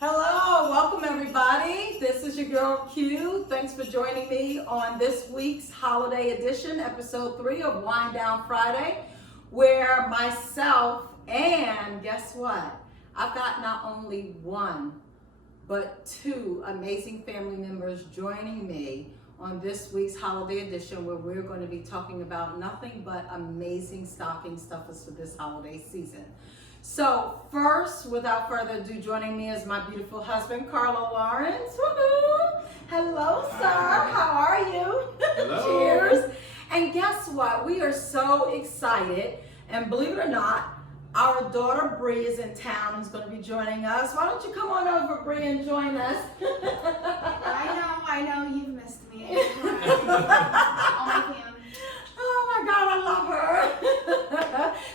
Hello, welcome everybody. This is your girl Q. Thanks for joining me on this week's holiday edition, episode 3 of Wind Down Friday, where myself and guess what? I've got not only one, but two amazing family members joining me on this week's holiday edition, where we're going to be talking about nothing but amazing stocking stuffers for this holiday season. So first, without further ado, joining me is my beautiful husband, Carlo Lawrence. Woohoo! Hello, sir. Hi. How are you? Hello. Cheers. And guess what? We are so excited. And believe it or not, our daughter Bree is in town and is going to be joining us. Why don't you come on over, Bree, and join us? I know, you've missed me. Oh Oh my God, I love her.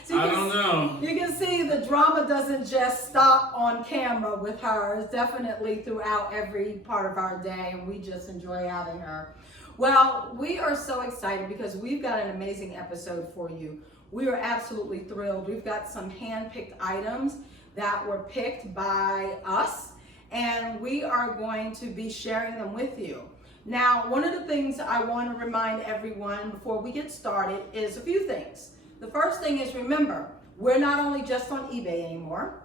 So I don't know. You can see the drama doesn't just stop on camera with her. It's definitely throughout every part of our day, and we just enjoy having her. Well, we are so excited because we've got an amazing episode for you. We are absolutely thrilled. We've got some hand-picked items that were picked by us, and we are going to be sharing them with you. Now, one of the things I want to remind everyone before we get started is a few things. The first thing is, remember, we're not only just on eBay anymore.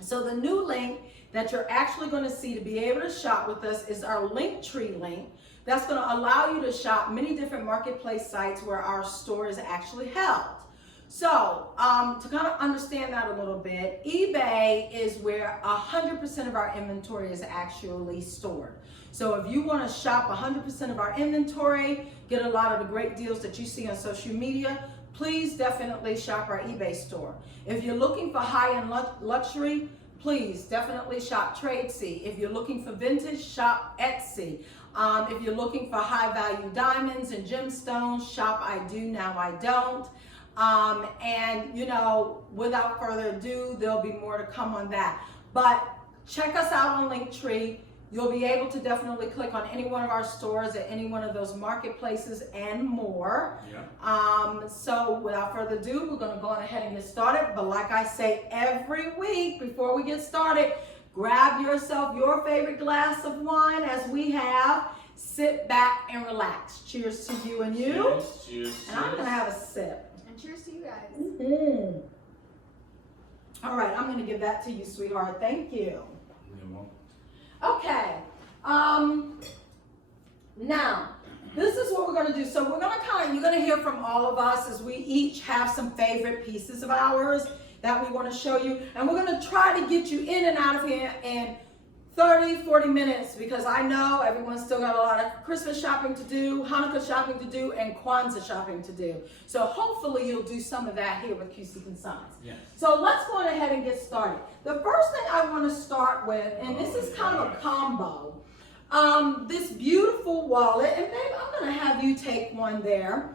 So the new link that you're actually going to see to be able to shop with us is our Linktree link. That's going to allow you to shop many different marketplace sites where our store is actually held. So to kind of understand that a little bit, eBay is where 100% of our inventory is actually stored. So if you want to shop 100% of our inventory, get a lot of the great deals that you see on social media, please definitely shop our eBay store. If you're looking for high-end luxury, please definitely shop Tradesy. If you're looking for vintage, shop Etsy. If you're looking for high-value diamonds and gemstones, shop I Do Now I Don't. And you know, without further ado, there'll be more to come on that. But check us out on Linktree. You'll be able to definitely click on any one of our stores at any one of those marketplaces and more. Yeah. So without further ado, we're going to go on ahead and get started. But like I say every week before we get started, grab yourself your favorite glass of wine as we have. Sit back and relax. Cheers to you and you. Cheers, cheers, and I'm going to have a sip. And cheers to you guys. Mm-hmm. All right, I'm going to give that to you, sweetheart. Thank you. Okay, now, this is what we're going to do. So we're going to you're going to hear from all of us as we each have some favorite pieces of ours that we want to show you. And we're going to try to get you in and out of here in 30, 40 minutes, because I know everyone's still got a lot of Christmas shopping to do, Hanukkah shopping to do, and Kwanzaa shopping to do. So hopefully you'll do some of that here with QC Consigns. Yes. So let's go ahead and get started. The first thing I want to start with, and this is kind of a combo, this beautiful wallet, and babe, I'm going to have you take one there.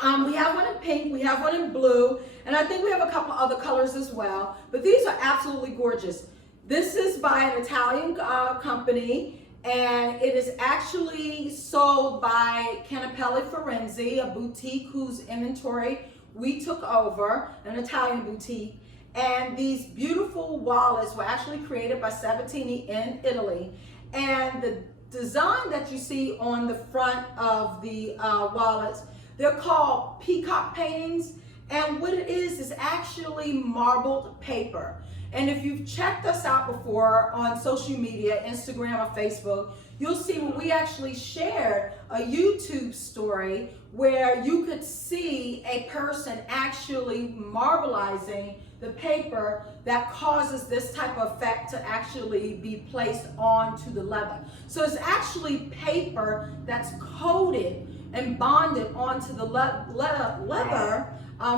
We have one in pink, we have one in blue, and I think we have a couple other colors as well, but these are absolutely gorgeous. This is by an Italian company, and it is actually sold by Canapelli Forenzi, a boutique whose inventory we took over, an Italian boutique. And these beautiful wallets were actually created by Sabatini in Italy. And the design that you see on the front of the wallets, they're called peacock paintings. And what it is actually marbled paper. And if you've checked us out before on social media, Instagram or Facebook, you'll see when we actually shared a YouTube story where you could see a person actually marbleizing the paper that causes this type of effect to actually be placed onto the leather. So it's actually paper that's coated and bonded onto the leather,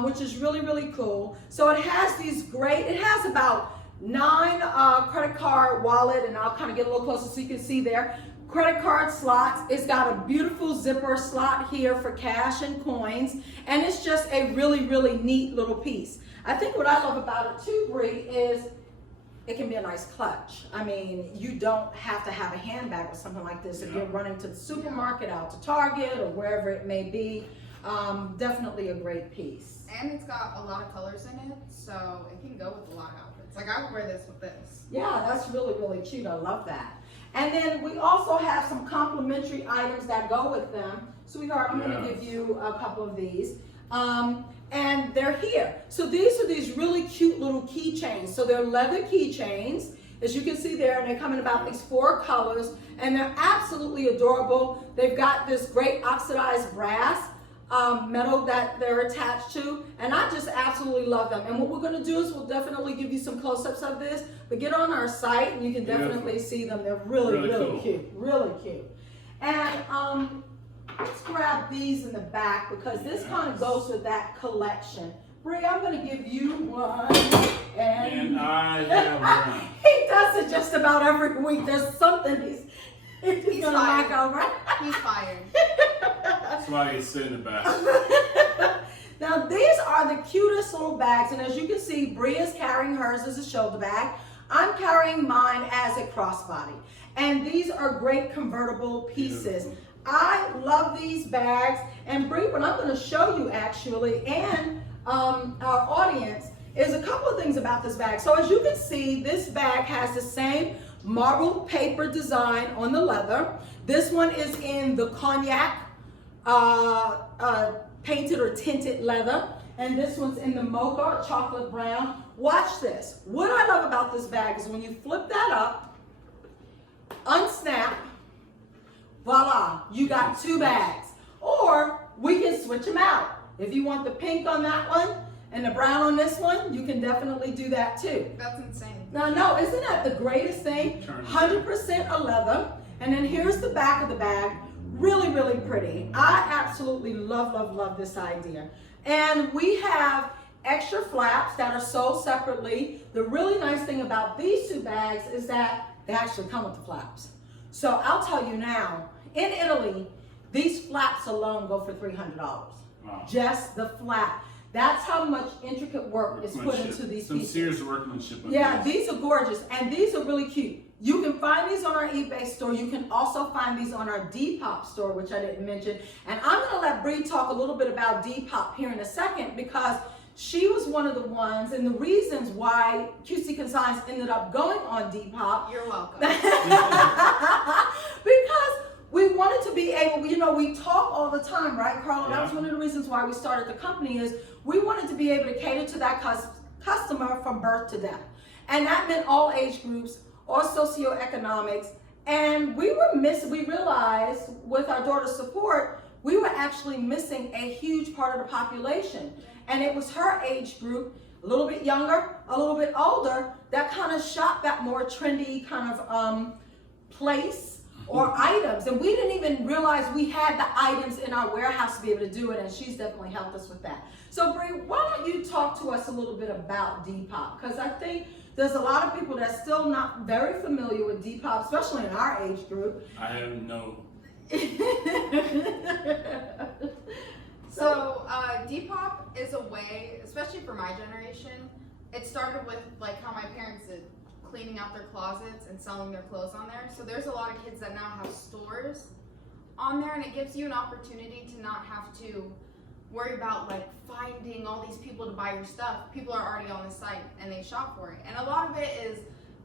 which is really, really cool. So it has these great, it has about 9 credit card wallet, and I'll kind of get a little closer so you can see there. Credit card slots. It's got a beautiful zipper slot here for cash and coins, and it's just a really, really neat little piece. I think what I love about it too, Bree, is it can be a nice clutch. I mean, you don't have to have a handbag or something like this if you're running to the supermarket, out to Target, or wherever it may be. Definitely a great piece. And it's got a lot of colors in it, so it can go with a lot of outfits. It's like I would wear this with this. Yeah, that's really, really cute. I love that. And then we also have some complimentary items that go with them. Sweetheart, I'm going to give you a couple of these. And they're here. So these are these really cute little keychains. So they're leather keychains, as you can see there, and they come in about these 4 colors, and they're absolutely adorable. They've got this great oxidized brass metal that they're attached to, and I just absolutely love them. And what we're going to do is we'll definitely give you some close-ups of this, but get on our site and you can definitely see them. They're really, really cool. Cute, really cute. And let's grab these in the back because this kind of goes with that collection. Bree, I'm going to give you one. And I have one. He does it just about every week. There's something he's going to knock over. He's fired. That's why you sit in the back. Now these are the cutest little bags, and as you can see, Bree is carrying hers as a shoulder bag. I'm carrying mine as a crossbody. And these are great convertible pieces. Beautiful. I love these bags, and Bree, what I'm going to show you actually, and our audience, is a couple of things about this bag. So as you can see, this bag has the same marble paper design on the leather. This one is in the cognac painted or tinted leather, and this one's in the mocha or chocolate brown. Watch this. What I love about this bag is when you flip that up, unsnap, voila, you got 2 bags. Or we can switch them out. If you want the pink on that one and the brown on this one, you can definitely do that too. That's insane. Now, no, isn't that the greatest thing? 100% a leather. And then here's the back of the bag. Really, really pretty. I absolutely love, love, love this idea. And we have extra flaps that are sold separately. The really nice thing about these 2 bags is that they actually come with the flaps. So I'll tell you now, in Italy, these flaps alone go for $300. Wow. Just the flap. That's how much intricate work is put into these Some pieces. serious workmanship. Yeah, these are gorgeous, and these are really cute. You can find these on our eBay store. You can also find these on our Depop store, which I didn't mention. And I'm going to let Bree talk a little bit about Depop here in a second because she was one of the ones and the reasons why QC Consigns ended up going on Depop. You're welcome. Because we wanted to be able, you know, we talk all the time, right, Carla? Yeah. That was one of the reasons why we started the company is we wanted to be able to cater to that customer from birth to death. And that meant all age groups, all socioeconomics. And we realized with our daughter's support, we were actually missing a huge part of the population. And it was her age group, a little bit younger, a little bit older, that kind of shop that more trendy kind of place or items. And we didn't even realize we had the items in our warehouse to be able to do it, and she's definitely helped us with that. So Bree, why don't you talk to us a little bit about Depop? Because I think there's a lot of people that's still not very familiar with Depop, especially in our age group. I have no. So Depop is a way, especially for my generation, it started with like how my parents did, cleaning out their closets and selling their clothes on there. So there's a lot of kids that now have stores on there, and it gives you an opportunity to not have to worry about like finding all these people to buy your stuff. People are already on the site and they shop for it. And a lot of it is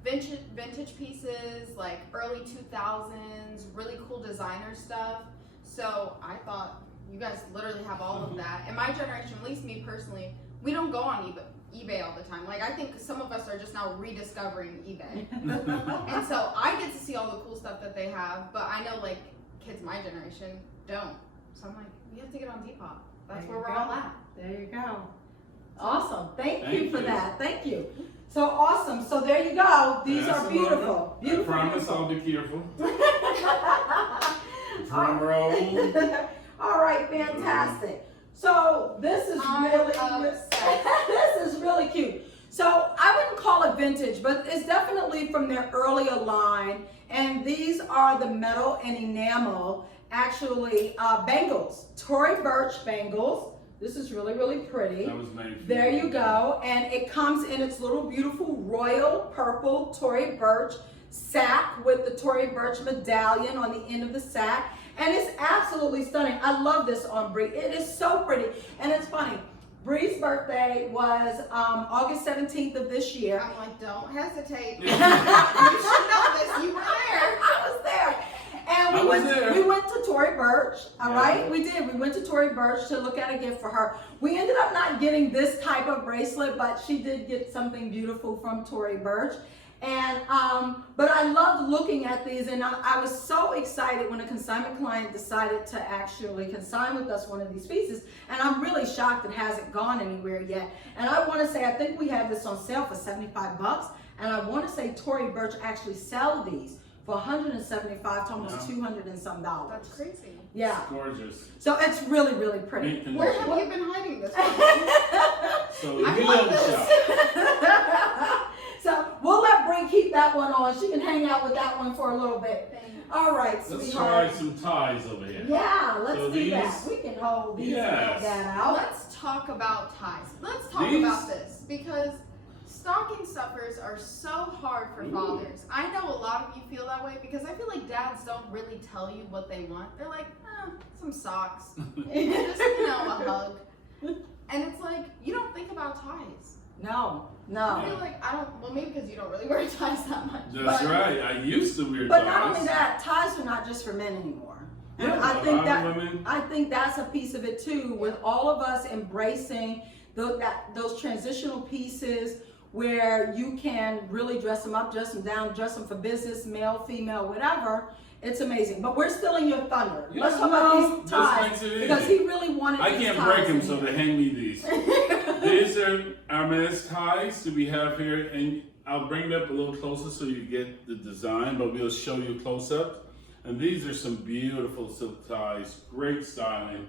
vintage pieces, like early 2000s, really cool designer stuff. So I thought you guys literally have all of that. And my generation, at least me personally, we don't go on eBay all the time. Like I think some of us are just now rediscovering eBay. And so I get to see all the cool stuff that they have, but I know like kids my generation don't. So I'm like, we have to get on Depop. That's where we're all at. There you go. Awesome. Thank you for that. Thank you. So awesome. So there you go. These are beautiful. Beautiful. I promise I'll be careful. Drum roll. All right, fantastic. So this is this is really cute. So I wouldn't call it vintage, but it's definitely from their earlier line. And these are the metal and enamel, actually bangles, Tory Burch bangles. This is really, really pretty. That was made. There you go. And it comes in its little beautiful royal purple Tory Burch sack with the Tory Burch medallion on the end of the sack. And it's absolutely stunning. I love this on Brie. It is so pretty. And it's funny. Bree's birthday was August 17th of this year. I'm like, don't hesitate. You should know this. You were there. I was there. And we went to Tory Burch, all right? We did. We went to Tory Burch to look at a gift for her. We ended up not getting this type of bracelet, but she did get something beautiful from Tory Burch. And but I loved looking at these, and I was so excited when a consignment client decided to actually consign with us one of these pieces, and I'm really shocked it hasn't gone anywhere yet. And I want to say, I think we have this on sale for $75, and I want to say Tory Burch actually sell these for $175 to almost $200 and some dollars. That's crazy. Yeah. It's gorgeous. So it's really, really pretty. Great Where condition. have you been hiding this? So I you love love this. shop. So we'll let Bree keep that one on. She can hang out with that one for a little bit. Thank you. All right, Let's sweetheart. try some ties over here. Yeah, let's So do that. these- We can hold these and Yes. hold that out. Let's talk about ties. Let's talk These- about this because stocking stuffers are so hard for Ooh. fathers. I know a lot of you feel that way because I feel like dads don't really tell you what they want. They're like, some socks, just a hug, and it's like you don't think about ties. No, I no. feel like I don't. Well, maybe because you don't really wear ties that much. That's but right. I used to wear But ties. not only that, ties are not just for men anymore. And Yeah, I a think lot that of women. I think that's a piece of it too, with all of us embracing those transitional pieces where you can really dress them up, dress them down, dress them for business, male, female, whatever. It's amazing. But we're stealing your thunder. Yeah, Let's talk about these this ties makes it because easy. he really wanted I these can't ties break them, in so here. they hand me these. These are RMS ties that we have here, and I'll bring it up a little closer so you get the design, but we'll show you close up. And these are some beautiful silk ties, great styling,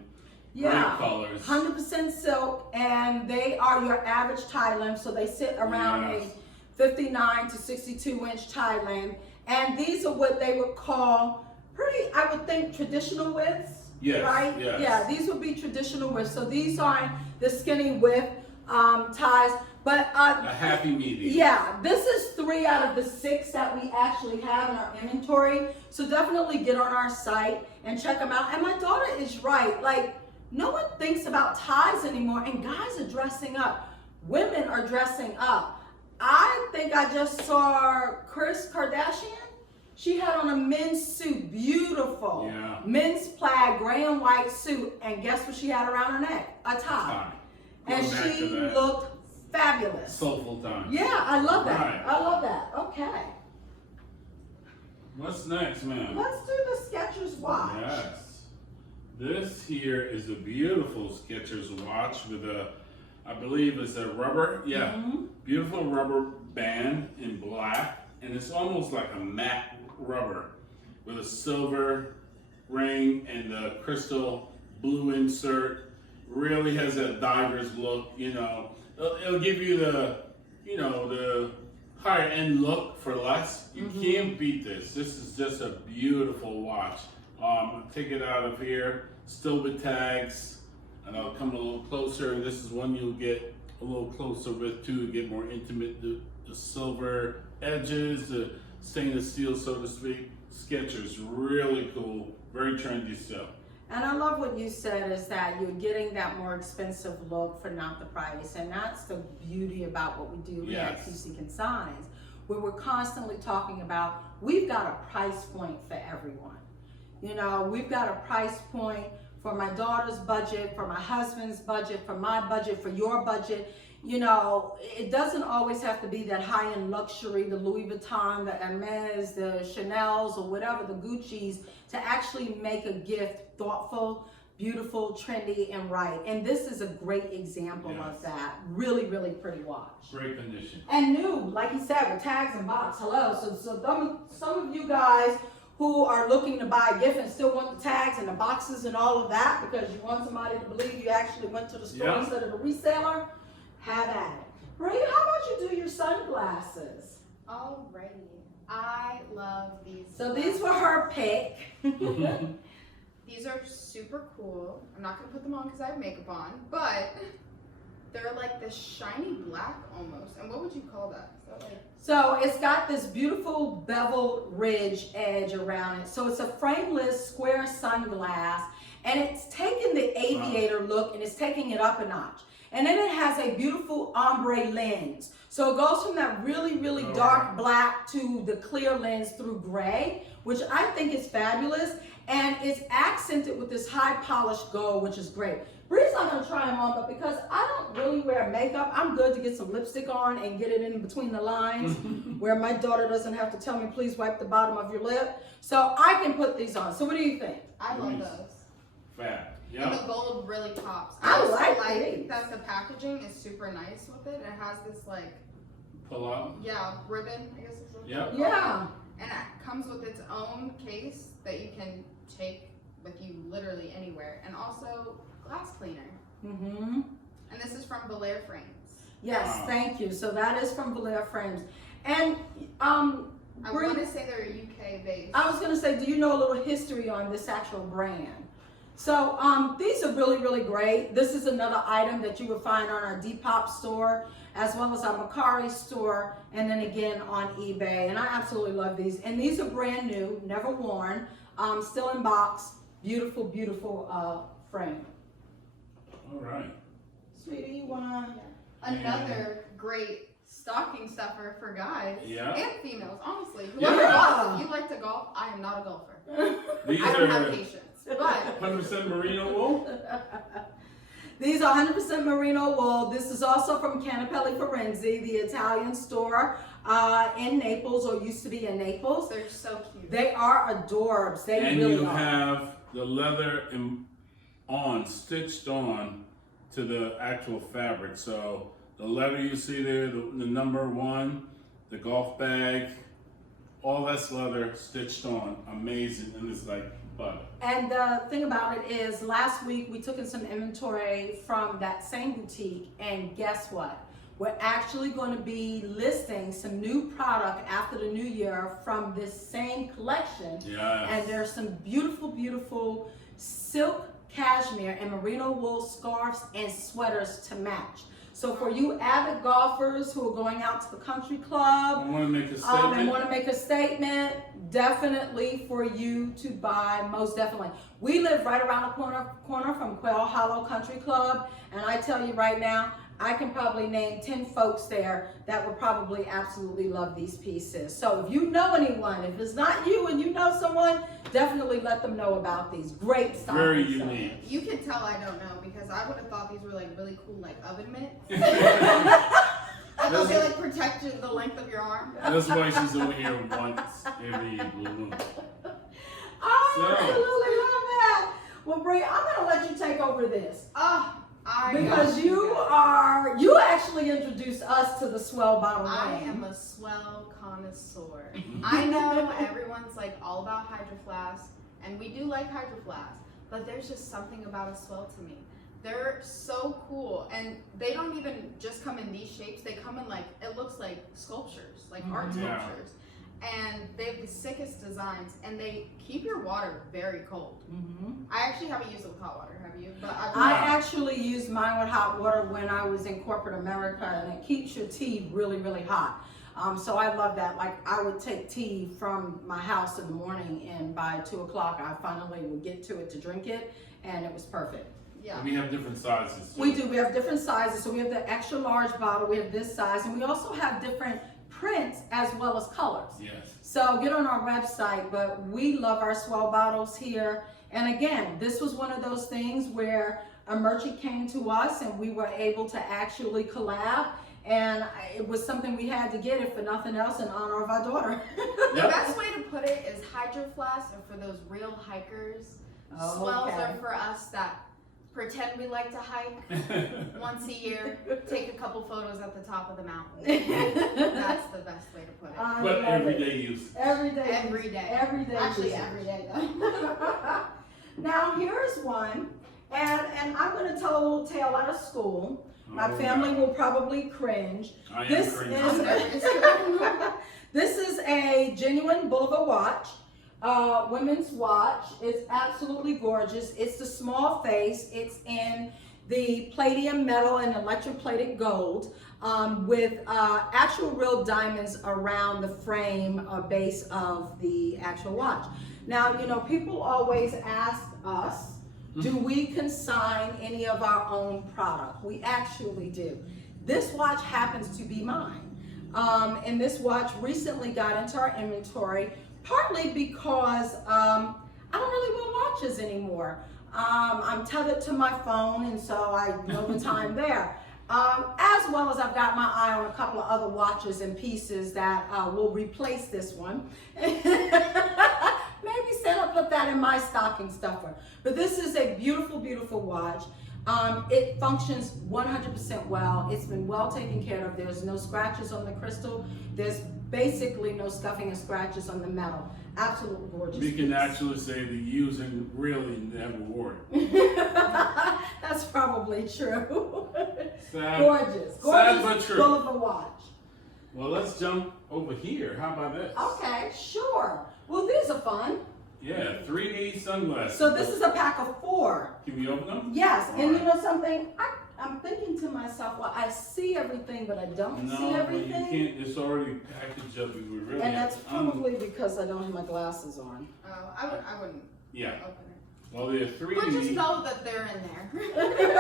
Yeah, great colors. 100% silk, and they are your average tie length, so they sit around Yes. a 59 to 62 inch tie length. And these are what they would call pretty, I would think, traditional widths. Yes, Right? yes. Yeah, these would be traditional widths. So these aren't the skinny width ties, but A happy medium. yeah, this is 3 out of the 6 that we actually have in our inventory. So definitely get on our site and check them out. And my daughter is right. Like, no one thinks about ties anymore, and guys are dressing up. Women are dressing up. I think I just saw Kris Kardashian. She had on a men's suit, beautiful. Yeah. Men's plaid, gray and white suit. And guess what she had around her neck? A tie. Tie. And Going back she to that. looked fabulous. Soulful time. Yeah, I love that. Right. I love that. Okay. What's next, ma'am? Let's do the Skechers watch. Yes. This here is a beautiful Skechers watch with a, I believe it's a rubber, yeah, Mhm. beautiful rubber band in black, and it's almost like a matte rubber with a silver ring and the crystal blue insert. Really has that diver's look, you know. It'll give you the, you know, the higher end look for less. You can't beat this. This is just a beautiful watch. Take it out of here, still with tags, and I'll come a little closer. This is one you'll get a little closer with too, to get more intimate. The silver edges, the stainless steel, so to speak. Skechers, really cool, very trendy still. And I love what you said is that you're getting that more expensive look for not the price. And that's the beauty about what we do here at Yes. QC Consigns, where we're constantly talking about we've got a price point for everyone. You know, we've got a price point for my daughter's budget, for my husband's budget, for my budget, for your budget. You know, it doesn't always have to be that high-end luxury, the Louis Vuitton, the Hermes, the Chanel's, or whatever, the Gucci's, to actually make a gift thoughtful, beautiful, trendy, and right. And this is a great example Yes. of that. Really, really pretty watch. Great condition. And new, like you said, with tags and box. Hello. So some of you guys who are looking to buy a gift and still want the tags and the boxes and all of that because you want somebody to believe you actually went to the store Yeah. instead of the reseller, have at it. Brie, how about you do your sunglasses? Alrighty. I love these. So these were her pick. These are super cool. I'm not gonna put them on because I have makeup on, but they're like this shiny black almost. And what would you call that? Is that like So it's got this beautiful beveled ridge edge around it. So it's a frameless square sunglass, and it's taking the aviator look and it's taking it up a notch. And then it has a beautiful ombre lens. So it goes from that really, really dark black to the clear lens through gray, which I think is fabulous. And it's accented with this high polished gold, which is great. Bree's not gonna try them on, but because I don't really wear makeup, I'm good to get some lipstick on and get it in between the lines where my daughter doesn't have to tell me, please wipe the bottom of your lip. So I can put these on. So what do you think? I love those. Fab. And Yeah. the gold really pops. I also like like that the packaging is super nice with it. It has this like, Pull up. ribbon, I guess it's what Yep. it's called. Yeah. And it comes with its own case that you can take with you literally anywhere. And also glass cleaner. Mm-hmm. And this is from Belair Frames. Yes, thank you. So that is from Belair Frames. And I Bree, want to say they're UK based. I was gonna say, do you know a little history on this actual brand? So these are really, really great. This is another item that you would find on our Depop store, as well as our Macari store, and then again on eBay. And I absolutely love these. And these are brand new, never worn, still in box. Beautiful, beautiful frame. All right. Sweetie, you wanna? Another great stocking stuffer for guys Yeah. and females, honestly. Who Yeah. like to golf. If you like to golf, I am not a golfer. These I don't have are patience. But 100% merino wool. These are 100% merino wool. This is also from Canapelli Forenzi, the Italian store in Naples, or used to be in Naples. they're so cute. They are adorbs. They And really you are. have the leather stitched on to the actual fabric. So the leather you see there, the number 1, the golf bag, all that's leather stitched on. Amazing. And it's like butter. And the thing about it is, last week we took in some inventory from that same boutique, and guess what? We're actually going to be listing some new product after the new year from this same collection. Yes. And there's some beautiful, beautiful silk, cashmere, and merino wool scarves and sweaters to match. So for you avid golfers who are going out to the country club, I want to make a statement. and want to make a statement, definitely for you to buy, most definitely. We live right around the corner from Quail Hollow Country Club, and I tell you right now, I can probably name 10 folks there that would probably absolutely love these pieces. So if you know anyone, if it's not you and you know someone, definitely let them know about these. Great stuff. Very unique. You can tell I don't know because I would have thought these were like really cool, like oven mitts. I thought they like protected the length of your arm. That's why she's only here once every blue moon. I So- absolutely love that. Well, Bree, I'm going to let you take over this. Because you actually introduced us to the Swell Bottle I brand. am a Swell connoisseur. I know everyone's like all about Hydro Flask, and we do like Hydro Flask, but there's just something about a Swell to me. They're so cool, and they don't even just come in these shapes. They come in like, it looks like sculptures, like art Yeah. sculptures. And they have the sickest designs, and they keep your water very cold. Mhm. I actually haven't used it with hot water, have you? But I actually used mine with hot water when I was in corporate America, and it keeps your tea really, really hot. So I love that. Like, I would take tea from my house in the morning, and by 2 o'clock, I finally would get to it to drink it, and it was perfect. Yeah. We have different sizes. We do. We have different sizes. So we have the extra large bottle. We have this size, and we also have different prints as well as colors. Yes. So get on our website, but we love our Swell bottles here. And again, this was one of those things where a merchant came to us and we were able to actually collab, and it was something we had to get, if for nothing else, in honor of our daughter. The best way to put it is Hydro Flask are for those real hikers. Oh, Swells okay. are for us that pretend we like to hike once a year, take a couple photos at the top of the mountain. That's the best way to put it. I But love everyday it. use. Every day. Every day. Every day. Actually, usage. every day though. Now here's one, and I'm going to tell a little tale out of school. My Oh, family God. will probably cringe. I am This cringing. I'm is nervous. this is a genuine Bulova watch, women's watch. It's absolutely gorgeous. It's the small face. It's in the palladium metal and electroplated gold, with actual real diamonds around the frame base of the actual watch. Now, you know, people always ask us, Do we consign any of our own product? We actually do. This watch happens to be mine. And this watch recently got into our inventory, partly because I don't really want watches anymore. I'm tethered to my phone, and so I know the time there. As well as I've got my eye on a couple of other watches and pieces that will replace this one. Maybe Santa put that in my stocking stuffer. But this is a beautiful, beautiful watch. It functions 100% well. It's been well taken care of. There's no scratches on the crystal. There's basically no scuffing and scratches on the metal. Absolutely gorgeous. We can actually say the using really never wore it. That's probably true. Sad, Gorgeous. sad Gorgeous but true. Bulova Watch. Well, let's jump over here. How about this? Okay, sure. Well, these are fun. Yeah, 3D sunglasses. So this is a pack of 4. Can we open them? Yes, and you Alright. know something? I'm thinking to myself, well, I see everything, but I don't see No, but everything. you can't. It's already packaged up. We really And have that's to probably because I don't have my glasses on. Oh, I wouldn't Yeah. open it. Well, they're 3D. But just know that they're in there.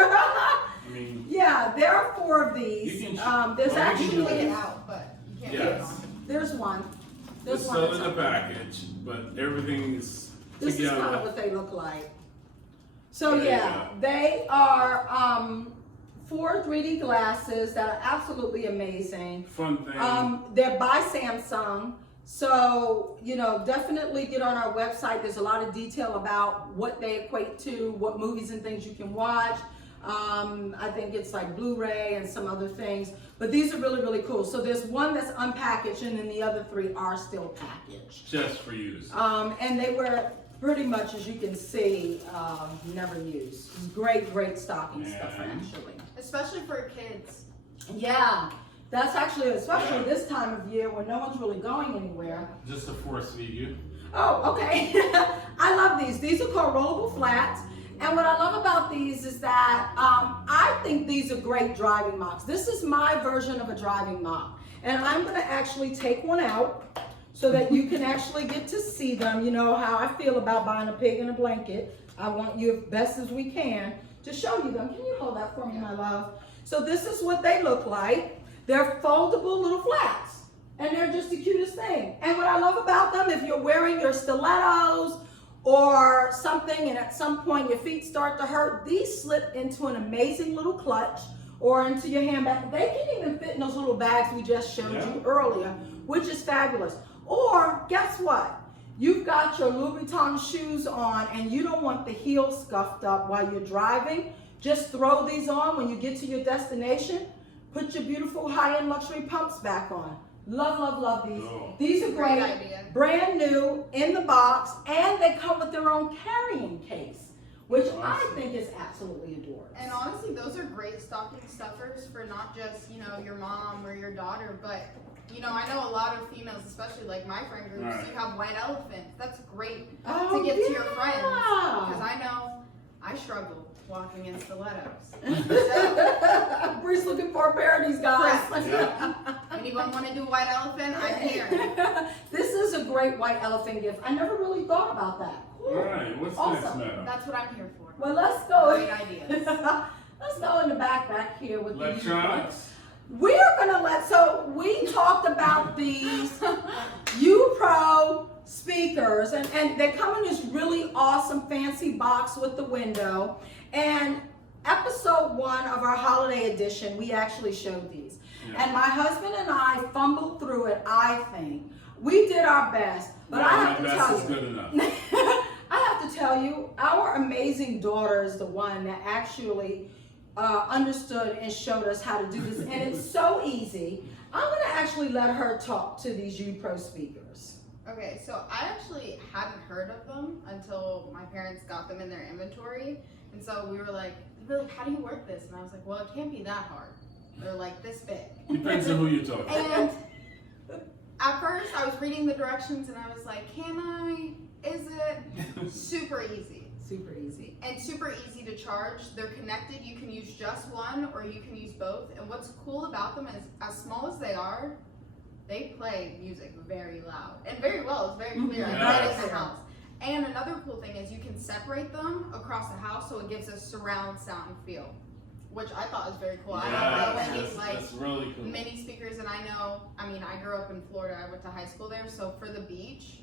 I mean, Yeah, there are 4 of You these. can There's well, you You can actually, take it out, but you can't Yes. put it on. there's one. There's it's one. still that's in the open. package, but everything is This is together. kind of what they look like. So There you yeah, they are 4 3D glasses that are absolutely amazing. Fun thing. They're by Samsung, so you know, definitely get on our website. There's a lot of detail about what they equate to, what movies and things you can watch. I think it's like Blu-ray and some other things, but these are really, really cool. So there's one that's unpackaged, and then the other 3 are still packaged. Just for use. And they were pretty much, as you can see, never used. Great, great stocking stuffer, And? actually. Especially for kids. Yeah, that's actually, especially Yeah. this time of year when no one's really going anywhere. Just to force feed you. Oh, okay. I love these. These are called rollable flats. And what I love about these is that I think these are great driving mocks. This is my version of a driving mock. And I'm gonna actually take one out so that you can actually get to see them. You know how I feel about buying a pig in a blanket. I want you, as best as we can, to show you them. Can you hold that for me, my love? So this is what they look like. They're foldable little flats, and they're just the cutest thing. And what I love about them, if you're wearing your stilettos or something and at some point your feet start to hurt, these slip into an amazing little clutch or into your handbag. They can even fit in those little bags we just showed you earlier, which is fabulous. Or guess what? You've got your Louis Vuitton shoes on and you don't want the heel scuffed up while you're driving. Just throw these on when you get to your destination. Put your beautiful high-end luxury pumps back on. Love, love, love these. Oh. These are Great great. idea. Brand new in the box, and they come with their own carrying case, which I Awesome. think is absolutely adorable. And honestly, those are great stocking stuffers for not just, you know, your mom or your daughter, but, you know, I know a lot of females, especially like my friend groups, Right. you have white elephants. That's great Oh, to give to your friends. yeah. Because I know I struggle walking in stilettos. Bree's looking for a pair of these guys. Anyone want to do a white elephant? I'm here. This is a great white elephant gift. I never really thought about that. Cool. All right, what's Awesome. next, madam? That's what I'm here for. Well, let's go. Great ideas. Let's go in the back here with Electronics. We're gonna so we talked about these U-Pro speakers, and they come in this really awesome fancy box with the window. And episode 1 of our holiday edition, we actually showed these. Yeah. And my husband and I fumbled through it, I think. We did our best, but I have to my tell best is you. good enough. I have to tell you, our amazing daughter is the one that actually understood and showed us how to do this, and it's so easy. I'm gonna actually let her talk to these U-Pro speakers. Okay, so I actually hadn't heard of them until my parents got them in their inventory. And so we were like, how do you work this? And I was like, well, it can't be that hard. They're like this big. Depends on who you're talking to. And at first I was reading the directions and I was like, is it? Super easy. Super easy. And super easy to charge. They're connected. You can use just one or you can use both. And what's cool about them is, as small as they are, they play music very loud and very well. It's very clear. I Yeah. got it in the house. And another cool thing is you can separate them across the house, so it gives a surround sound feel, which I thought was very cool. I don't know any that's really cool. mini speakers, and I mean, I grew up in Florida. I went to high school there, so for the beach,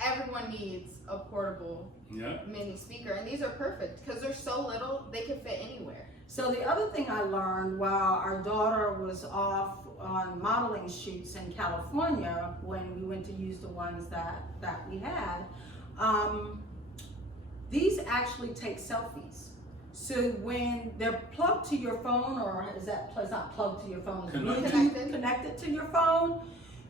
everyone needs a portable mini speaker, and these are perfect because they're so little they can fit anywhere. So the other thing I learned while our daughter was off on modeling shoots in California, when we went to use the ones that we had, these actually take selfies. So when they're plugged to your phone, or it's not plugged to your phone, it's Bluetooth connected to your phone,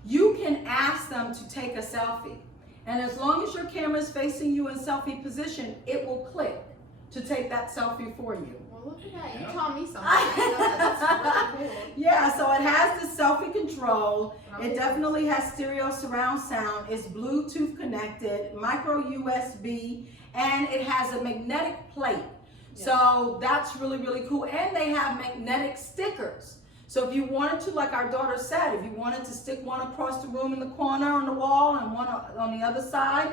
you can ask them to take a selfie. And as long as your camera is facing you in selfie position, it will click to take that selfie for you. Well, look at that. You taught me something. That's really cool. Yeah, so it has the selfie control. It definitely has stereo surround sound. It's Bluetooth connected, micro USB, and it has a magnetic plate. Yeah. So that's really, really cool. And they have magnetic stickers. So if you wanted to, like our daughter said, if you wanted to stick one across the room in the corner on the wall and one on the other side,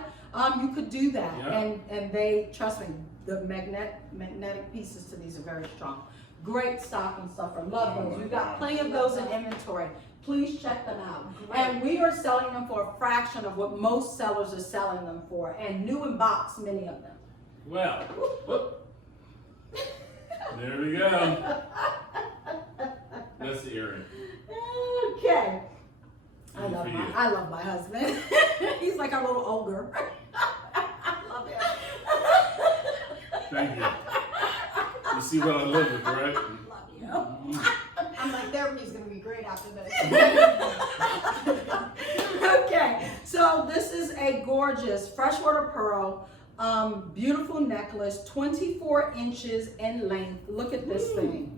you could do that. Yeah. And they, trust me, the magnetic pieces to these are very strong. Great stocking stuffer. Love those. We've got plenty of those in inventory. Please check them out. And we are selling them for a fraction of what most sellers are selling them for, and new in box, many of them. Well, there we go. That's the earring. Okay. I love my husband. He's like our little ogre. I love him. Thank you. You see what I live with, right? Love you. I'm like, therapy's gonna be great after this. Okay, so this is a gorgeous freshwater pearl, beautiful necklace, 24 inches in length. Look at this thing.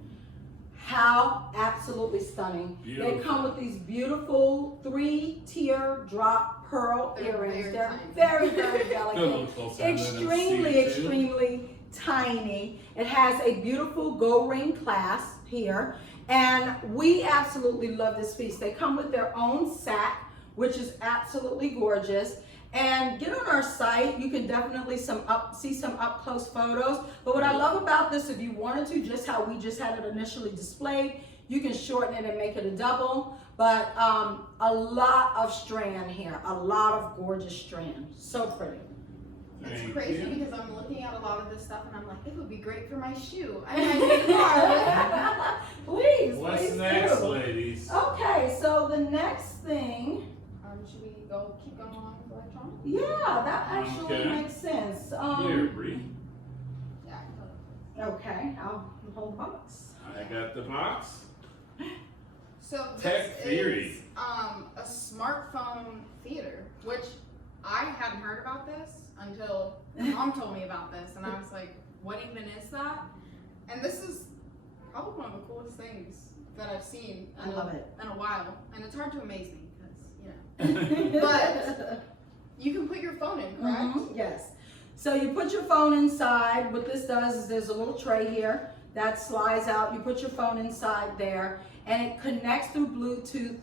How absolutely stunning. Beautiful. They come with these beautiful 3-tier drop pearl earrings. They're very, very delicate. Extremely tiny. It has a beautiful gold ring clasp here. And we absolutely love this piece. They come with their own sack, which is absolutely gorgeous. And get on our site, you can definitely see some up close photos. But what I love about this, if you wanted to, just how we just had it initially displayed, you can shorten it and make it a double. But a lot of strand here, a lot of gorgeous strand. So pretty. It's crazy because I'm looking at a lot of this stuff and I'm like, it would be great for my shoe. I mean, please. What's next, ladies? Okay, so the next thing. Should we keep going on with electronics? Yeah, that actually makes sense. Here, Bree. Yeah. Okay, I'll hold the box. I got the box. So Tech Theory. A smartphone theater, which I hadn't heard about this until Mom told me about this, and I was like, what even is that? And this is probably one of the coolest things that I've seen in a while, and it's hard to amaze me because, you know. But you can put your phone in, correct? Yes. So you put your phone inside. What this does is there's a little tray here that slides out. You put your phone inside there, and it connects through Bluetooth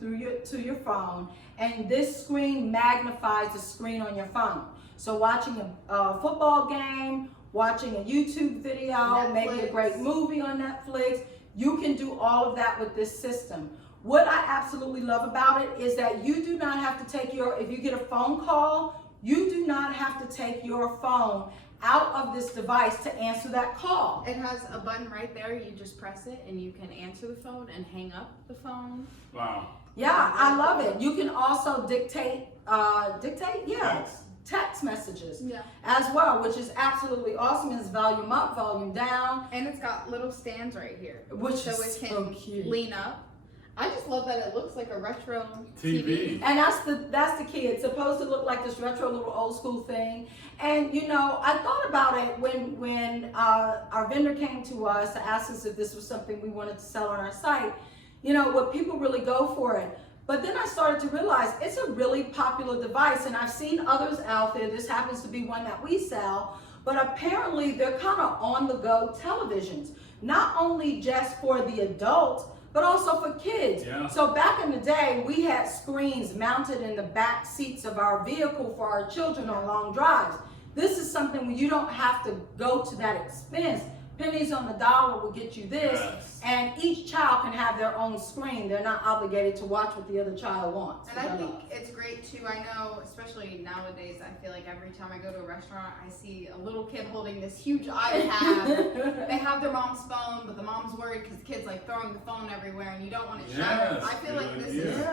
to your phone. And this screen magnifies the screen on your phone. So watching a football game, watching a YouTube video, Netflix. Maybe a great movie on Netflix, you can do all of that with this system. What I absolutely love about it is that you do not have to take if you get a phone call, you do not have to take your phone out of this device to answer that call. It has a button right there. You just press it and you can answer the phone and hang up the phone. Wow. Yeah, I love it. You can also dictate, text messages as well, which is absolutely awesome. It's volume up, volume down. And it's got little stands right here. So it can lean up. I just love that it looks like a retro TV. And that's the key. It's supposed to look like this retro little old school thing. And you know, I thought about it when our vendor came to us to ask us if this was something we wanted to sell on our site. You know, what people really go for it. But then I started to realize it's a really popular device, and I've seen others out there. This happens to be one that we sell, but apparently they're kind of on-the-go televisions. Not only just for the adult, but also for kids. Yeah. So back in the day, we had screens mounted in the back seats of our vehicle for our children on long drives. This is something where you don't have to go to that expense. Pennies on the dollar will get you this, and each child can have their own screen. They're not obligated to watch what the other child wants. And I think it's great too. I know, especially nowadays, I feel like every time I go to a restaurant, I see a little kid holding this huge iPad. They have their mom's phone, but the mom's worried because the kid's like throwing the phone everywhere, and you don't want it shattered. I feel like this is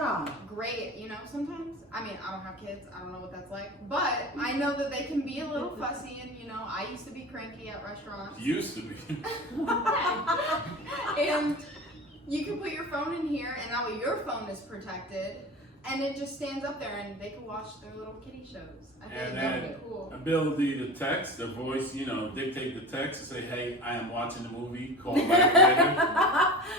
great. You know, sometimes, I mean, I don't have kids. I don't know what that's like, but I know that they can be a little fussy, and you know, I used to be cranky at restaurants. Used to be. And you can put your phone in here, and that way your phone is protected, and it just stands up there, and they can watch their little kitty shows. I think that would be cool. Ability to text, the voice, you know, dictate the text and say, hey, I am watching the movie, call back later.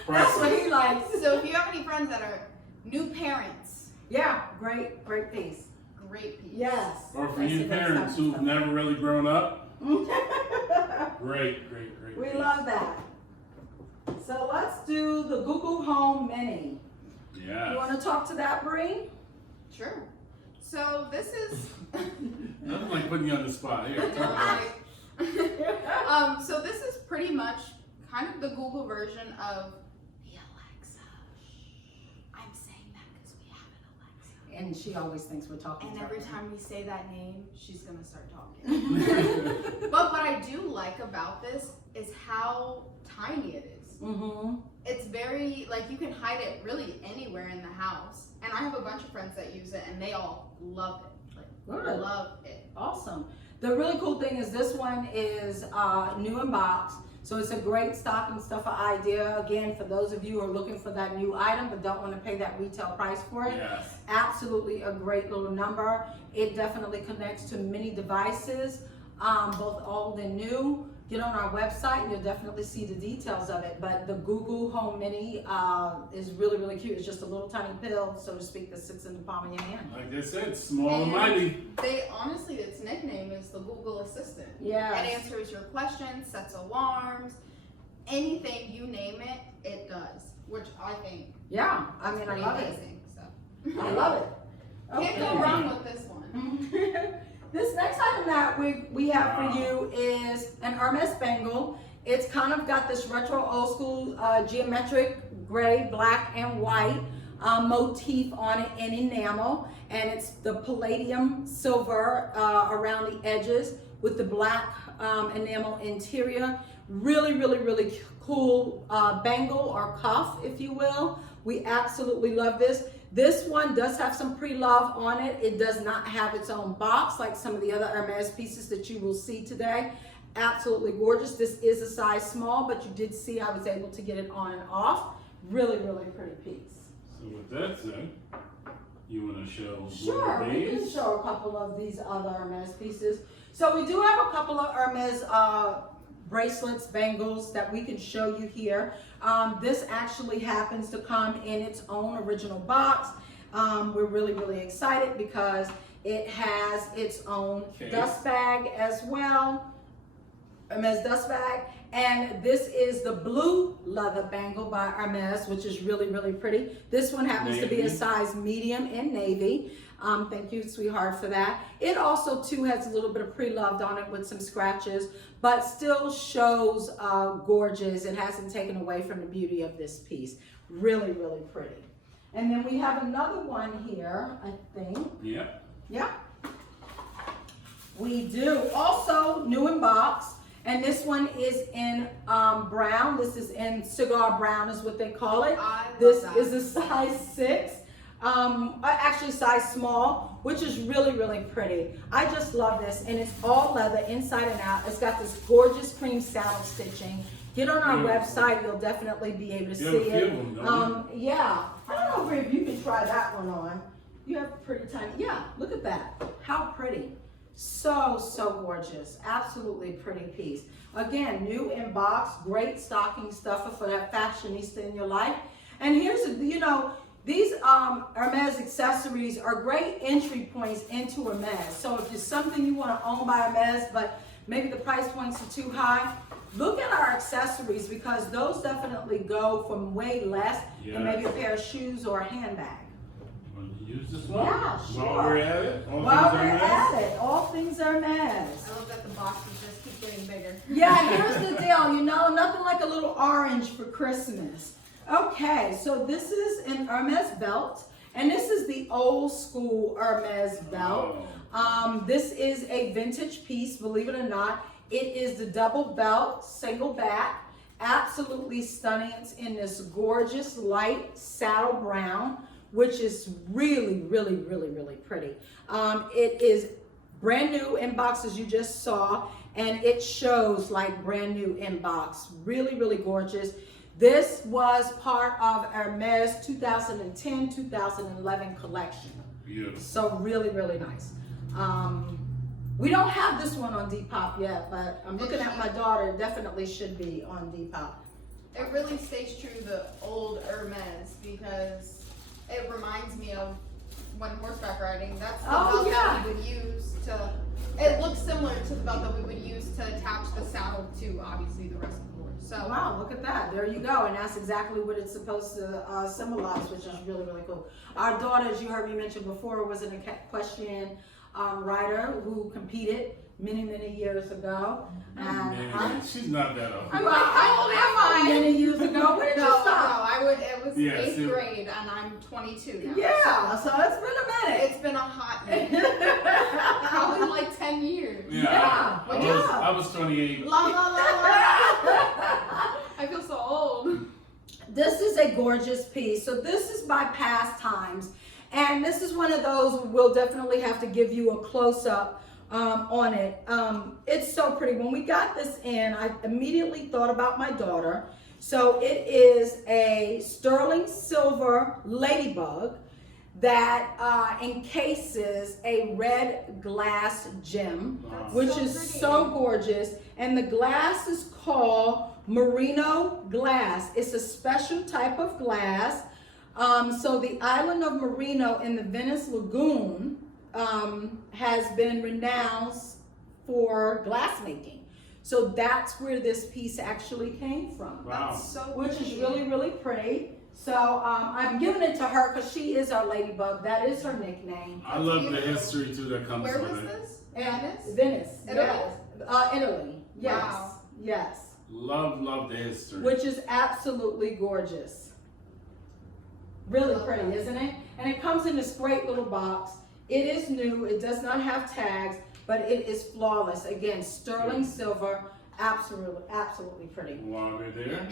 That's what he likes. So if you have any friends that are new parents, yeah, great piece. Great piece. Yes. Or for you parents who've never really grown up, great. We love that. So let's do the Google Home Mini. Yeah. You want to talk to that, Bree? Sure. So this is Nothing like putting you on the spot here. So this is pretty much kind of the Google version of the Alexa. I'm saying that because we have an Alexa. And she always thinks we're talking. And every time we say that name, she's gonna start talking. But what I do like about this is how tiny it is. Mm-hmm. It's very, like, you can hide it really anywhere in the house. And I have a bunch of friends that use it, and they all love it. Like, Good. love it. Awesome. The really cool thing is this one is new in box. So it's a great stocking stuffer idea. Again, for those of you who are looking for that new item but don't want to pay that retail price for it. Yes. Absolutely a great little number. It definitely connects to many devices, both old and new. Get on our website and you'll definitely see the details of it. But the Google Home Mini is really, really cute. It's just a little tiny pill, so to speak, that sits in the palm of your hand. Like I said, small and mighty. They honestly, its nickname is the Google Assistant. Yeah. It answers your questions, sets alarms, anything you name it, it does. Which I think Yeah, I mean, I pretty love it. amazing. So I love it. can't go wrong with this one. This next item that we have for you is an RMS Bangle. It's kind of got this retro old school geometric gray, black, and white motif on it in enamel. And it's the palladium silver around the edges with the black enamel interior. Really, really, really cool bangle or cuff, if you will. We absolutely love this. This one does have some pre-love on it. It does not have its own box like some of the other Hermes pieces that you will see today. Absolutely gorgeous. This is a size small, but you did see I was able to get it on and off. Really, really pretty piece. So with that said, you want to show Sure, we can show a couple of these other Hermes pieces. So we do have a couple of Hermes bracelets, bangles that we can show you here. This actually happens to come in its own original box. We're really, really excited because it has its own dust bag as well. Hermes dust bag. And this is the blue leather bangle by Hermes, which is really, really pretty. This one happens to be a size medium in navy. Thank you, sweetheart, for that. It also, too, has a little bit of pre-loved on it with some scratches, but still shows gorgeous. It hasn't taken away from the beauty of this piece. Really, really pretty. And then we have another one here, I think. Yep. Yeah. We do. Also, new in box. And this one is in brown. This is in cigar brown is what they call it. This is a size 6. Actually size small, which is really, really pretty. I just love this, and it's all leather inside and out. It's got this gorgeous cream saddle stitching. Get on our website, you'll definitely be able to see it. Yeah, I don't know if you can try that one on. You have pretty tiny, yeah, look at that. How pretty. So gorgeous. Absolutely pretty piece. Again, new in box, great stocking stuffer for that fashionista in your life. And here's a, you know, these Hermes accessories are great entry points into Hermes. So if there's something you want to own by Hermes, but maybe the price points are too high, look at our accessories because those definitely go from way less than maybe a pair of shoes or a handbag. Want to use this one? Yeah, sure. While we're at it, While we're at it, all things Hermes. I love that the boxes just keep getting bigger. Yeah, here's the deal, you know, nothing like a little orange for Christmas. Okay, so this is an Hermes belt, and this is the old school Hermes belt. This is a vintage piece, believe it or not. It is the double belt, single back, absolutely stunning. It's in this gorgeous light saddle brown, which is really, really, really, really pretty. It is brand new in box as you just saw, and it shows like brand new in box. Really, really gorgeous. This was part of Hermes 2010-2011 collection. Beautiful. So really, really nice. We don't have this one on Depop yet, but I'm looking at my daughter. It definitely should be on Depop. It really stays true to the old Hermes because it reminds me of when horseback riding. That's the belt that we would use to. It looks similar to the belt that we would use to attach the saddle to, obviously, the rest of the horse. So wow, look at that. There you go. And that's exactly what it's supposed to symbolize, which is really, really cool. Our daughter, as you heard me mention before, was an equestrian rider who competed many, many years ago. Man, she's not that old. Well, how old am I? Many years ago. Where did you stop? It was 8th grade, and I'm 22 now. Yeah, so it's been a minute. It's been a hot minute. Probably like 10 years. Yeah. I was 28. La la la la. I feel so old. This is a gorgeous piece. So this is by Pastimes. And this is one of those we'll definitely have to give you a close-up on it. It's so pretty. When we got this in, I immediately thought about my daughter. So it is a sterling silver Ladybug that encases a red glass gem, which is so gorgeous. And the glass is called merino glass. It's a special type of glass. So the island of Merino in the Venice Lagoon has been renowned for glassmaking. So that's where this piece actually came from. Wow. That's so Which pretty. is really, really pretty. So I'm giving it to her because she is our Ladybug. That is her nickname. I love the history too that comes Where with was it. this? Venice. Italy? Yes. Italy. Yes. Wow. Yes. Love the history. Which is absolutely gorgeous. Really Love pretty, that. isn't it? And it comes in this great little box. It is new. It does not have tags, but it is flawless. Again, sterling silver. Absolutely pretty. While we're there.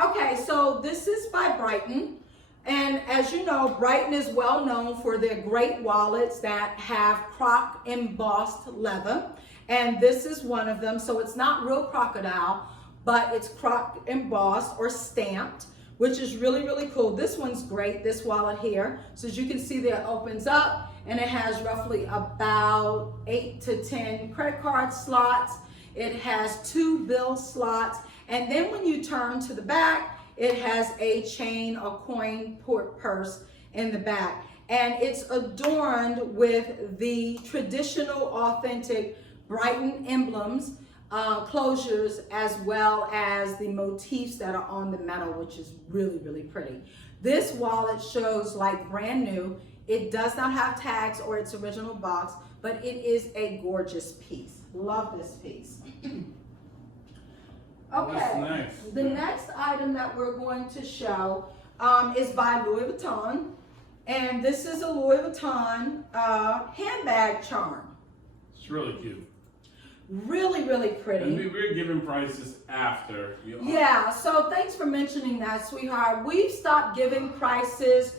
Okay, so this is by Brighton. And as you know, Brighton is well known for their great wallets that have croc embossed leather. And this is one of them. So it's not real crocodile, but it's croc embossed or stamped, which is really, really cool. This one's great, this wallet here. So as you can see there, it opens up and it has roughly about 8 to 10 credit card slots. It has 2 bill slots. And then when you turn to the back, it has a chain or coin purse in the back. And it's adorned with the traditional, authentic Brighton emblems, closures, as well as the motifs that are on the metal, which is really, really pretty. This wallet shows like brand new. It does not have tags or its original box, but it is a gorgeous piece. Love this piece. Okay, That's nice. the next item that we're going to show is by Louis Vuitton. And this is a Louis Vuitton handbag charm. It's really cute. Really, really pretty. And we're giving prices after. Yeah, so thanks for mentioning that, sweetheart. We've stopped giving prices.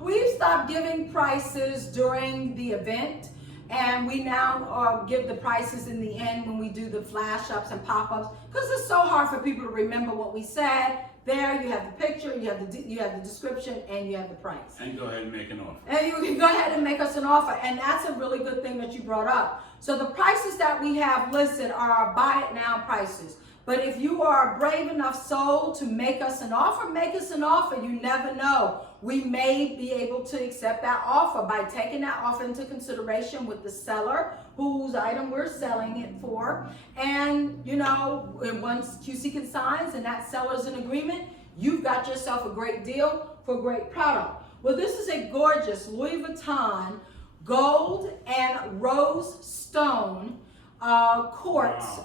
We've stopped giving prices during the event, and we now give the prices in the end when we do the flash ups and pop-ups, because it's so hard for people to remember what we said. There you have the picture, you have the description, and you have the price. And go ahead and make an offer. And you can go ahead and make us an offer. And that's a really good thing that you brought up. So the prices that we have listed are our buy it now prices. But if you are a brave enough soul to make us an offer, make us an offer. You never know. We may be able to accept that offer by taking that offer into consideration with the seller whose item we're selling it for. And, you know, once QC Consigns and that seller's in agreement, you've got yourself a great deal for a great product. Well, this is a gorgeous Louis Vuitton gold and rose stone quartz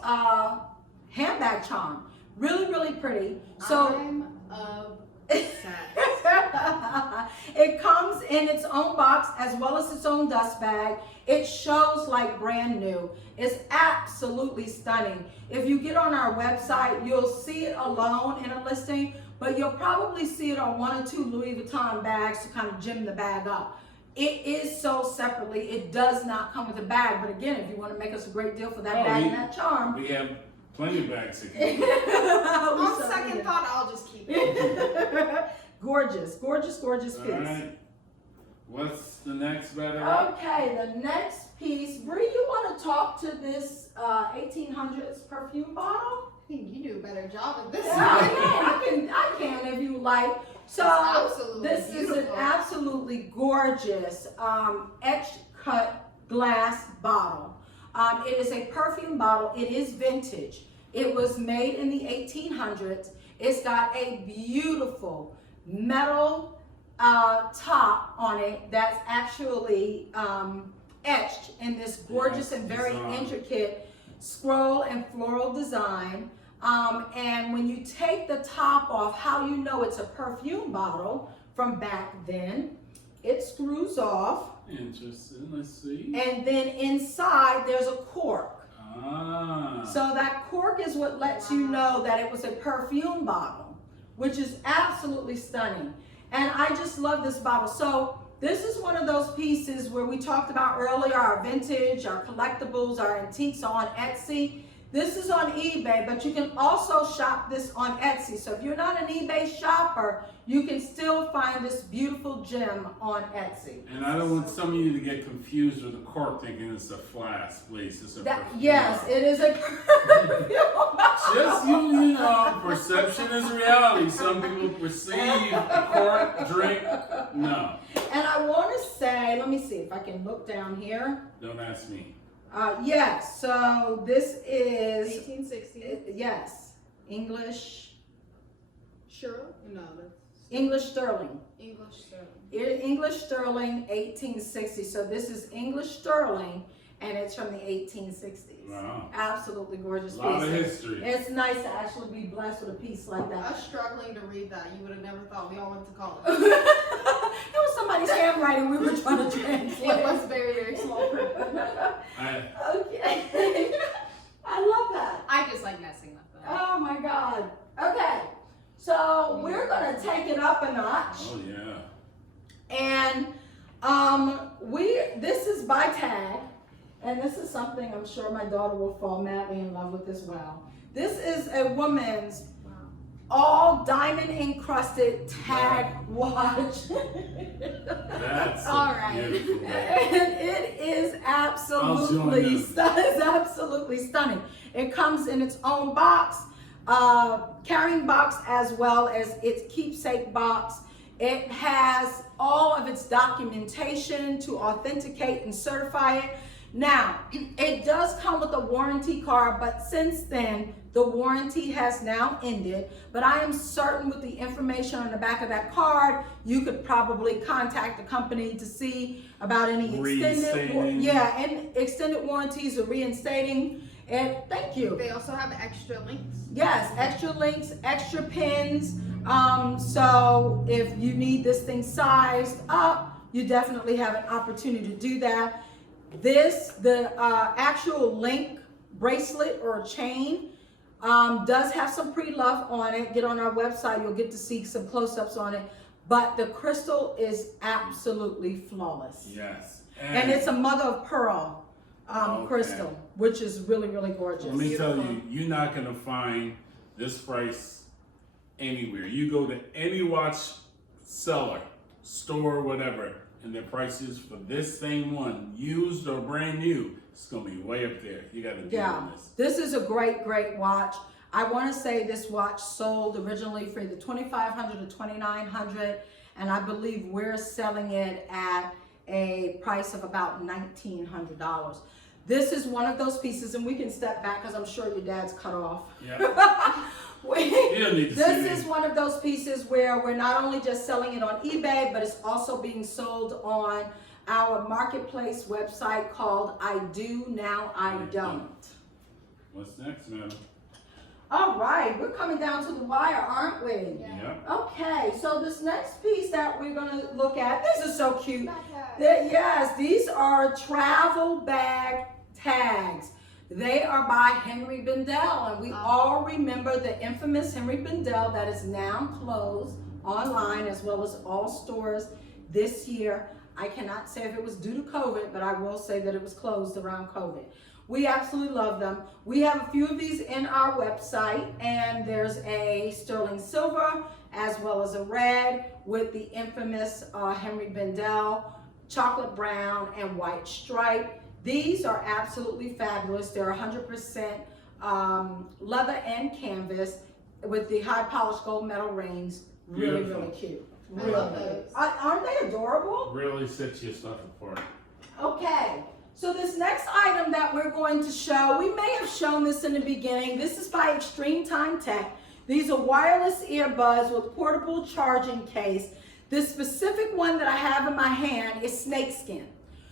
handbag charm. Really, really pretty. So I'm obsessed. it comes in its own box as well as its own dust bag. It shows like brand new. It's absolutely stunning. If you get on our website, you'll see it alone in a listing, but you'll probably see it on 1 or 2 Louis Vuitton bags to kind of gem the bag up. It is sold separately. It does not come with a bag, but again, if you want to make us a great deal for that bag and that charm. We have plenty of bags again. On second thought, I'll just keep it. Gorgeous, gorgeous, gorgeous piece. All right. What's the next better? Okay, the next piece. Bree, you want to talk to this 1800s perfume bottle? I think you do a better job at this. I can if you like. So Absolutely this is an beautiful. absolutely gorgeous etched cut glass bottle. It is a perfume bottle. It is vintage. It was made in the 1800s. It's got a beautiful metal top on it that's actually etched in this gorgeous and very intricate scroll and floral design. And when you take the top off, how you know it's a perfume bottle from back then, it screws off. Interesting. Let's see. And then inside there's a cork. Ah. So that cork is what lets you know that it was a perfume bottle, which is absolutely stunning. And I just love this bottle. So this is one of those pieces where we talked about earlier, our vintage, our collectibles, our antiques on Etsy. This is on eBay, but you can also shop this on Etsy. So if you're not an eBay shopper, you can still find this beautiful gem on Etsy. And I don't want some of you to get confused with a cork thinking it's a flask, please. It's a perfume Yes, bottle. it is a perfume bottle. Just, you know, perception is reality. Some people perceive a cork, drink. No. And I want to say, let me see if I can look down here. Don't ask me. Yes, so this is 1860. yes, English Sure? No, that's English sterling. English sterling. English sterling 1860. So this is English sterling and it's from the 1860s. Wow. Absolutely gorgeous A lot piece. of history. It's nice to actually be blessed with a piece like that. Us struggling to read that, you would have never thought we all went to college. It was somebody's handwriting we were trying to translate. It was very, very small print. Okay. I love that. I just like messing with them. Oh my God. Okay. So we're gonna take it up a notch. Oh yeah. And this is by tag, and this is something I'm sure my daughter will fall madly in love with as well. This is a woman's all diamond encrusted tag watch. That's All right. beautiful. And it is absolutely stunning. It comes in its own box, carrying box, as well as its keepsake box. It has all of its documentation to authenticate and certify it. Now, it does come with a warranty card, but since then, the warranty has now ended. But I am certain with the information on the back of that card, you could probably contact the company to see about any extended warranties or reinstating. And thank you. They also have extra links. Yes, extra links, extra pins. So if you need this thing sized up, you definitely have an opportunity to do that. The actual link bracelet or chain does have some pre-love on it. Get on our website, you'll get to see some close-ups on it. But the crystal is absolutely flawless. Yes. And it's a mother of pearl crystal, which is really, really gorgeous. Let me tell you, you're not going to find this price anywhere. You go to any watch seller, store, whatever, and the prices for this same one, used or brand new, it's going to be way up there. You got to deal with this. This is a great, great watch. I want to say this watch sold originally for the $2,500 to $2,900, and I believe we're selling it at a price of about $1,900. This is one of those pieces, and we can step back because I'm sure your dad's cut off. Yeah. You don't need to see This me. is one of those pieces where we're not only just selling it on eBay, but it's also being sold on our marketplace website called I Do Now I Don't. What's next, madam? All right, we're coming down to the wire, aren't we? Yeah. Okay, so this next piece that we're gonna look at, this is so cute. Backpack. Yes, these are travel bag tags. They are by Henry Bendel, and we all remember the infamous Henry Bendel that is now closed online as well as all stores this year. I cannot say if it was due to COVID, but I will say that it was closed around COVID. We absolutely love them. We have a few of these in our website, and there's a sterling silver as well as a red with the infamous Henry Bendel, chocolate brown and white stripe. These are absolutely fabulous. They're 100% leather and canvas with the high polished gold metal rings. Really, Beautiful. really cute. I Really. love those. Aren't they adorable? Really sets your stuff apart. Okay, so this next item that we're going to show, we may have shown this in the beginning. This is by Extreme Time Tech. These are wireless earbuds with portable charging case. This specific one that I have in my hand is snakeskin.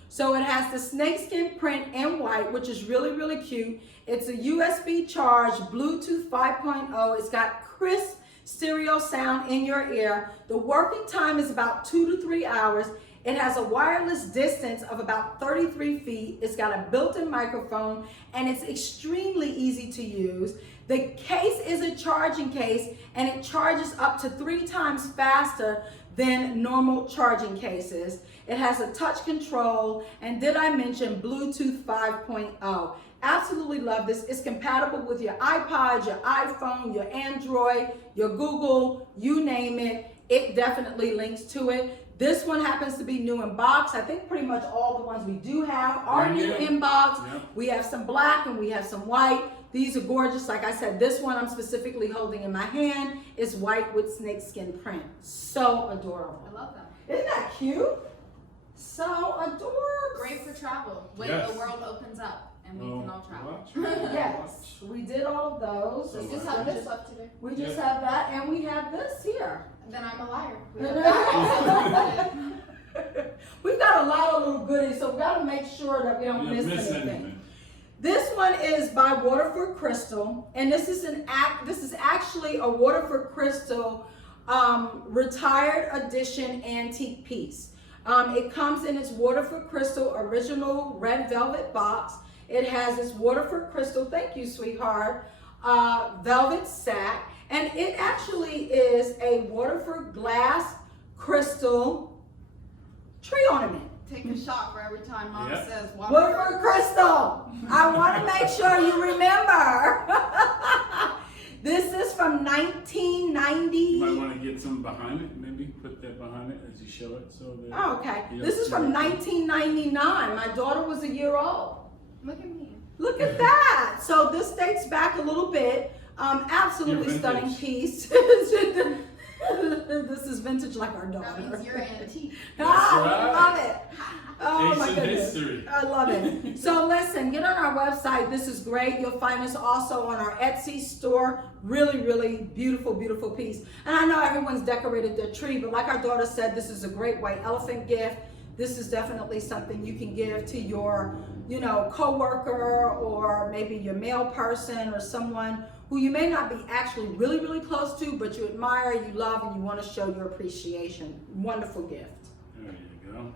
So it has the snakeskin print in white, which is really, really cute. It's a USB charged Bluetooth 5.0. It's got crisp stereo sound in your ear. The working time is about 2 to 3 hours. It has a wireless distance of about 33 feet. It's got a built-in microphone, and it's extremely easy to use. The case is a charging case, and it charges up to 3 times faster than normal charging cases. It has a touch control, and did I mention Bluetooth 5.0? Absolutely love this. It's compatible with your iPod, your iPhone, your Android, your Google, you name it. It definitely links to it. This one happens to be new in box. I think pretty much all the ones we do have are Brand new new. in box. Yep. We have some black and we have some white. These are gorgeous. Like I said, this one I'm specifically holding in my hand is white with snakeskin print. So adorable. I love that. Isn't that cute? So adorable. Great for travel when Yes. the world opens up and we can all travel. Watch. Yes, we did all of those. So We just have this left to do. We just Yeah. have that, and we have this here. Then I'm a liar. We have that. We've got a lot of little goodies, so we got to make sure that we don't You miss miss anything. anything. This one is by Waterford Crystal, and this is actually a Waterford Crystal retired edition antique piece. It comes in its Waterford Crystal original red velvet box. It has its Waterford Crystal, thank you, sweetheart, velvet sack, and it actually is a Waterford glass crystal tree ornament. Take a shot for every time Mom Yep. says Waterford Crystal. I want to make sure you remember. This is from 1990. You might want to get some behind it. Maybe put that behind it as you show it. So that Oh, okay. you This don't is see from it. 1999. My daughter was a year old. Look at me. Look at that. So this dates back a little bit. Absolutely You're stunning vintage. piece. This is vintage like our That means daughter. you're antique. Ah, right. love it. Oh my Ancient goodness. history. I love it. So listen, get on our website. This is great. You'll find us also on our Etsy store. Really, really beautiful, beautiful piece. And I know everyone's decorated their tree, but like our daughter said, this is a great white elephant gift. This is definitely something you can give to your, coworker or maybe your mail person or someone who you may not be actually really, really close to, but you admire, you love, and you want to show your appreciation. Wonderful gift. There you go.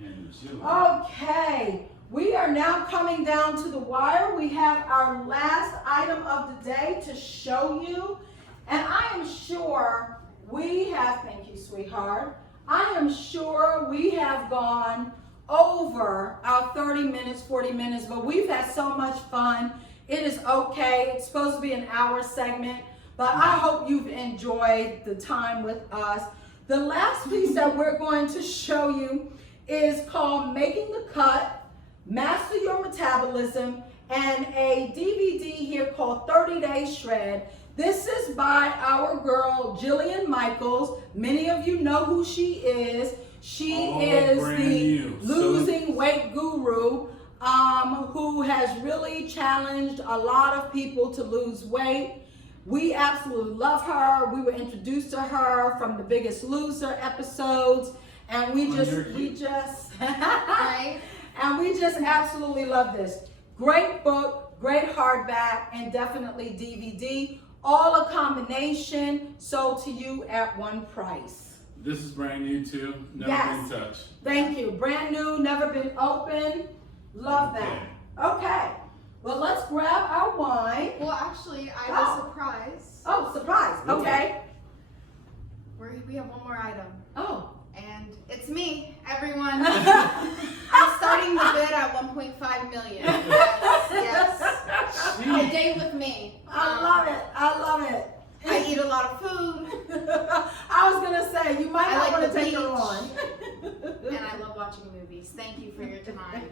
And you. Okay, we are now coming down to the wire. We have our last item of the day to show you. And I am sure we have, thank you, sweetheart. I am sure we have gone over our 30 minutes, 40 minutes, but we've had so much fun. It is okay. It's supposed to be an hour segment, but I hope you've enjoyed the time with us. The last piece that we're going to show you is called Making the Cut, Master Your Metabolism, and a DVD here called 30 Day Shred. This is by our girl, Jillian Michaels. Many of you know who she is. She is the losing weight guru, who has really challenged a lot of people to lose weight. We absolutely love her. We were introduced to her from the Biggest Loser episodes, and we just Right? and we just absolutely love this. Great book, great hardback, and definitely DVD. All a combination, sold to you at one price. This is brand new too. Never Yes. been touched. Thank you. Brand new, never been opened. Love that. Okay. Well, let's grab our wine. Well, actually, I have a surprise. Oh, surprise. Okay. We have one more item. Oh. And it's me, everyone. I'm starting the bid at 1.5 million. Yes. A day with me. I love it. I love it. I eat a lot of food. I was gonna say you might I not like want to the take her beach. on. And I love watching movies. Thank you for your time.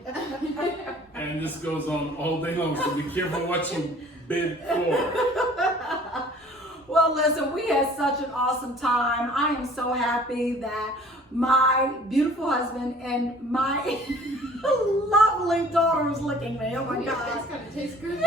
And this goes on all day long, so be careful what you bid for. Well, listen, we had such an awesome time. I am so happy that my beautiful husband and my lovely daughter is licking me. Oh my God. It's gonna taste good.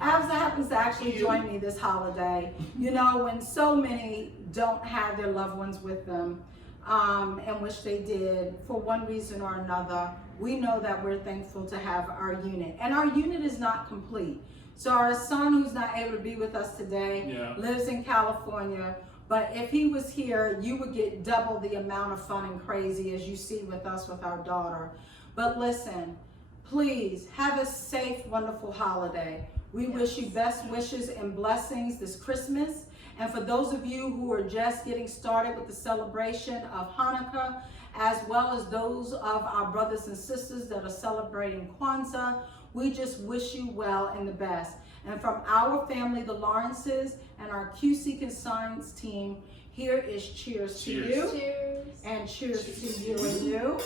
Absa happens to actually join me this holiday. You know, when so many don't have their loved ones with them, and wish they did for one reason or another, we know that we're thankful to have our unit. And our unit is not complete. So our son, who's not able to be with us today, lives in California. But if he was here, you would get double the amount of fun and crazy as you see with us with our daughter. But listen, please have a safe, wonderful holiday. We wish you best wishes and blessings this Christmas. And for those of you who are just getting started with the celebration of Hanukkah, as well as those of our brothers and sisters that are celebrating Kwanzaa, we just wish you well and the best. And from our family, the Lawrences, and our QC Consigns team, here is cheers to you. Cheers. And cheers to you and you.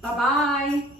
Bye-bye.